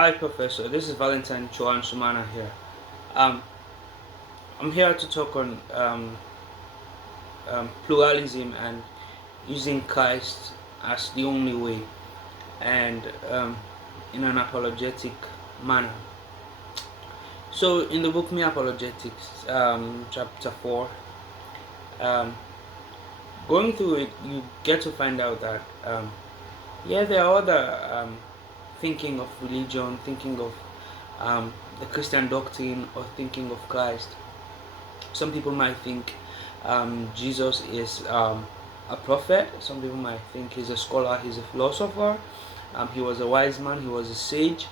Hi, Professor. This is Valentine Cho Ansumana here. Um, I'm here to talk on pluralism and using Christ as the only way and in an apologetic manner. So, in the book Me Apologetics, chapter 4, um, going through it, you get to find out that, there are other thinking of religion, thinking of the Christian doctrine, or thinking of Christ. Some people might think Jesus is a prophet. Some people might think he's a scholar, he's a philosopher. He was a wise man, he was a sage.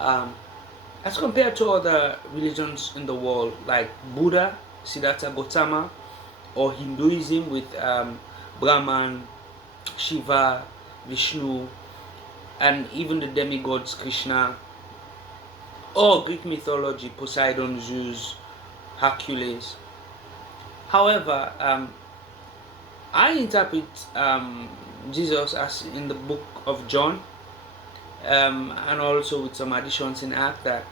As compared to other religions in the world, like Buddha, Siddhartha Gautama, or Hinduism with Brahman, Shiva, Vishnu, and even the demigods Krishna, or Greek mythology, Poseidon, Zeus, Hercules. However, I interpret Jesus as in the book of John, and also with some additions in Acts, that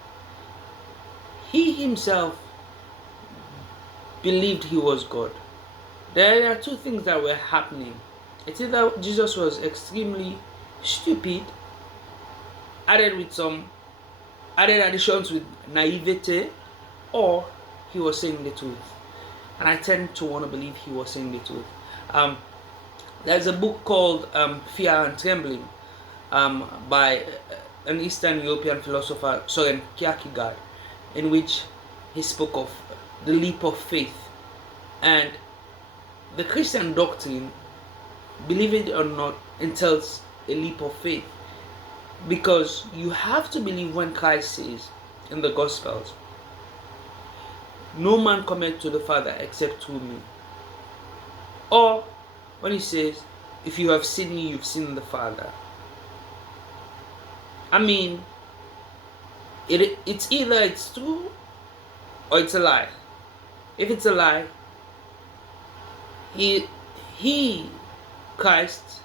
he himself believed he was God. There are two things that were happening. It's either Jesus was extremely stupid, added additions with naivete, or he was saying the truth. And I tend to want to believe he was saying the truth. There's a book called Fear and Trembling by an Eastern European philosopher, Soren Kierkegaard, in which he spoke of the leap of faith. And the Christian doctrine, believe it or not, entails a leap of faith, because you have to believe when Christ says in the Gospels, "No man cometh to the Father except through me," or when he says, "If you have seen me, you've seen the Father." I mean, it's either it's true or it's a lie. If it's a lie, he Christ,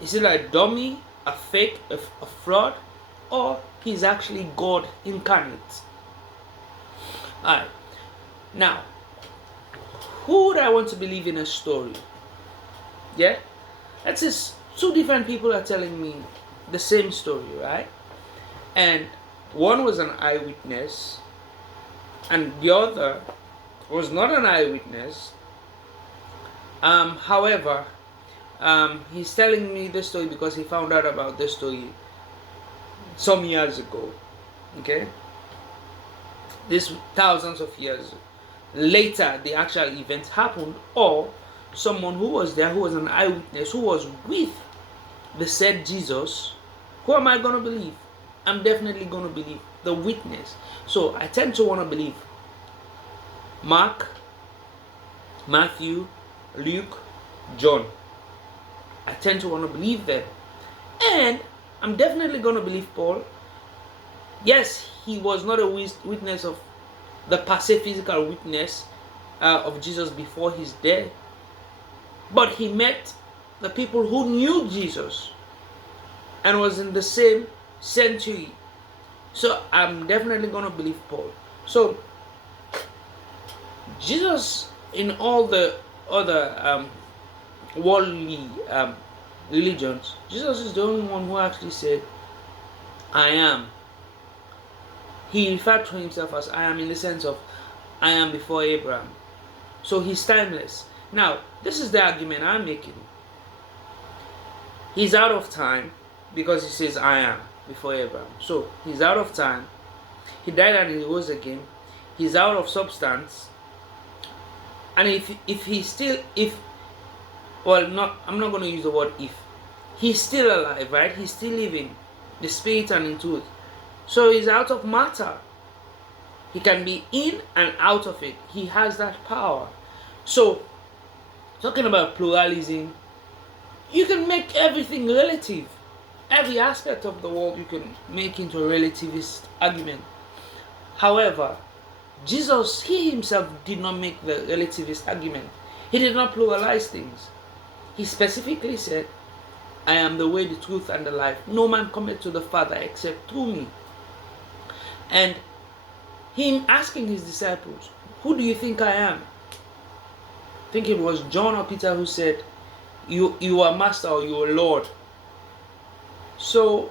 is either a dummy, a fake, a fraud, or he's actually God incarnate. Alright, now, who would I want to believe in a story? Yeah, let's say two different people are telling me the same story, right? And one was an eyewitness, and the other was not an eyewitness. However, he's telling me this story because he found out about this story some years ago. Okay, this thousands of years later the actual event happened, or someone who was there, who was an eyewitness, who was with the said Jesus. Who am I going to believe? I'm definitely going to believe the witness. So I tend to want to believe Mark, Matthew, Luke, John. I tend to want to believe them. And I'm definitely going to believe Paul. Yes, he was not a witness of the per se physical witness of Jesus before his death, but he met the people who knew Jesus and was in the same century. So I'm definitely going to believe Paul. So Jesus, in all the other worldly religions, Jesus is the only one who actually said, "I am." He referred to himself as "I am" in the sense of "I am before Abraham." So he's timeless. Now, this is the argument I'm making. He's out of time because he says "I am" before Abraham. So he's out of time. He died and he rose again. He's out of substance. And I'm not going to use the word if. He's still alive, right? He's still living, the spirit and in truth. So he's out of matter. He can be in and out of it. He has that power. So, talking about pluralism, you can make everything relative. Every aspect of the world you can make into a relativist argument. However, Jesus, he himself did not make the relativist argument. He did not pluralize things. He specifically said, I am the way, the truth, and the life. No man cometh to the Father except through me. And him asking his disciples, who do you think I am? I think it was John or Peter who said, you are master or you are Lord. So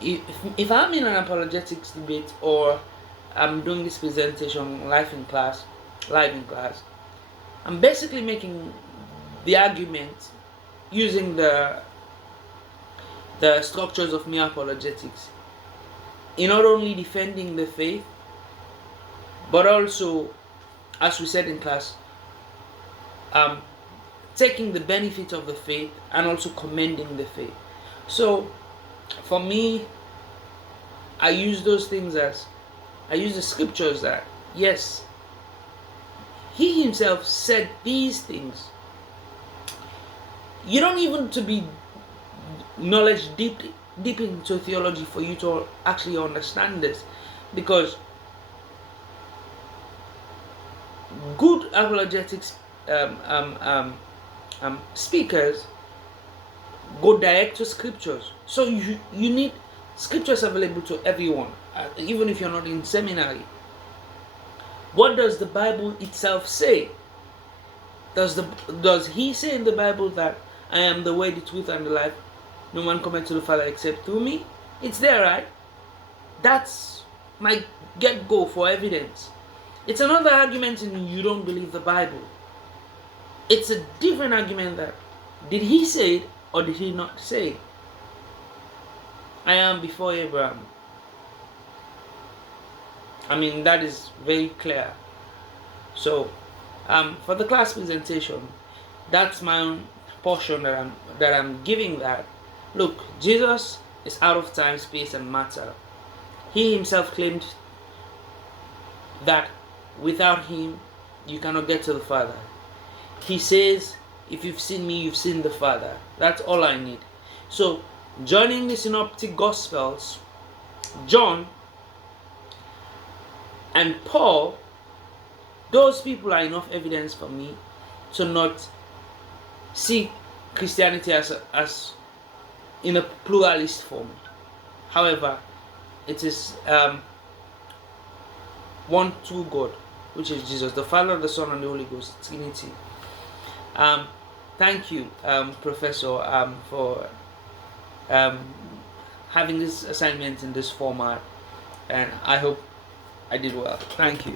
if I'm in an apologetics debate, or I'm doing this presentation live in class, I'm basically making the argument using the structures of mere apologetics, in not only defending the faith, but also, as we said in class, taking the benefit of the faith and also commending the faith. So for me, I use those things as, I use the scriptures that, yes, he himself said these things. You don't even to be knowledge deep into theology for you to actually understand this, because good apologetics speakers go direct to scriptures. So you need scriptures available to everyone, even if you're not in seminary. What does the Bible itself say? Does he say in the Bible that I am the way, the truth, and the life? No man cometh to the Father except through me. It's there, right? That's my get-go for evidence. It's another argument in you don't believe the Bible. It's a different argument that, did he say it or did he not say it? I am before Abraham. I mean, that is very clear. So, for the class presentation, that's my own portion that I'm giving. That, look, Jesus is out of time, space, and matter. He himself claimed that without him, you cannot get to the Father. He says, if you've seen me, you've seen the Father. That's all I need. So, joining the Synoptic Gospels, John and Paul, those people are enough evidence for me to not see Christianity as in a pluralist form. However, it is one true God, which is Jesus, the Father, the Son, and the Holy Ghost, Trinity. Thank you, Professor, for having this assignment in this format, and I hope I did well. Thank you.